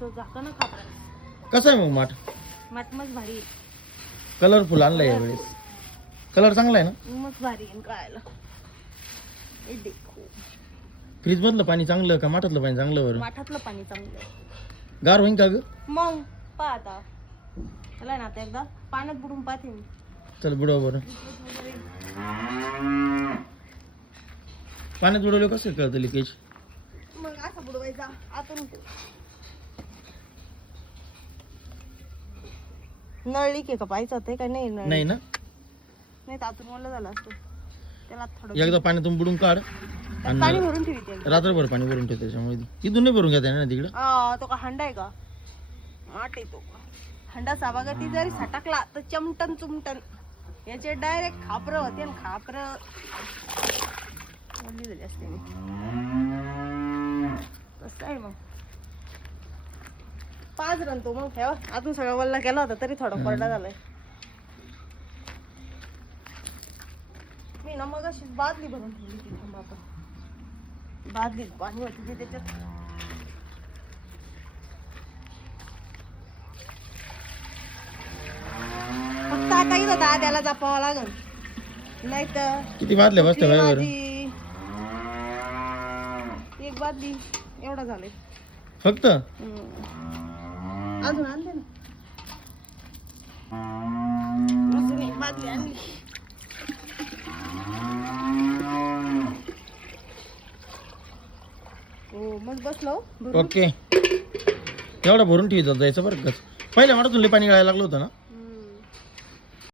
तो झाकण खापरा. कसं आहे मग माठ? मस्त भारी. कलरफुल आणलाय यावेळेस. कलर चांगला आहे ना? मस्त भारी आहे कळायला. हे देखो. फ्रीज मधलं पाणी चांगलं का माठातलं पाणी चांगलं बरं? माठातलं पाणी चांगलं. गार होईन का ग? मग पहा आता. चला ना आता एकदा पाण्यात बुडून पाहते मी. चल बुडव बरं. पाण्यात बुडवलं कसं कळतं लिकेज? मग असा बुडवायचा आतून. नळ लीक आहे का पाहायचं होतं का नाही? नळ नाही ना? नाही तर आतून ओलं झालं असतं. त्याला थोडं एकदा पाण्यातून बुडून काढ पाणी आणि भरून ठेवते. रात्रभर पाणी भरून ठेव त्याच्यामुळे. इथून नाही भरून घेता ना तिकडं? तो का हंडा आहे का? माठ आहे तो. हंडा साबागती जरी सटकला तर चमटन चुमटन. याचे डायरेक्ट खापर होते. खापर झाली असते. कसं आहे मग 5 रन तो मग ठेवा. अजून सगळा वल्ला केला होता तरी थोडा कोरडा झालाय. मी ना मग अशी बादली भरून ठेवली तिथे. आता बादलीत पाणी होते त्याच्यात. फक्त आता येत होता त्याला जपावं लागल. नाही तर किती बादल्या बसत्या बाय बरं? एक बादली एवढा झालंय फक्त. अजून आणते ना. अजून एक बादली आणली. हो मग बसलो. ओके. एवढा भरून ठेवत जायचं बरं का. पहिल्या वाटातून लय पाणी गळायला लागलं होतं ना?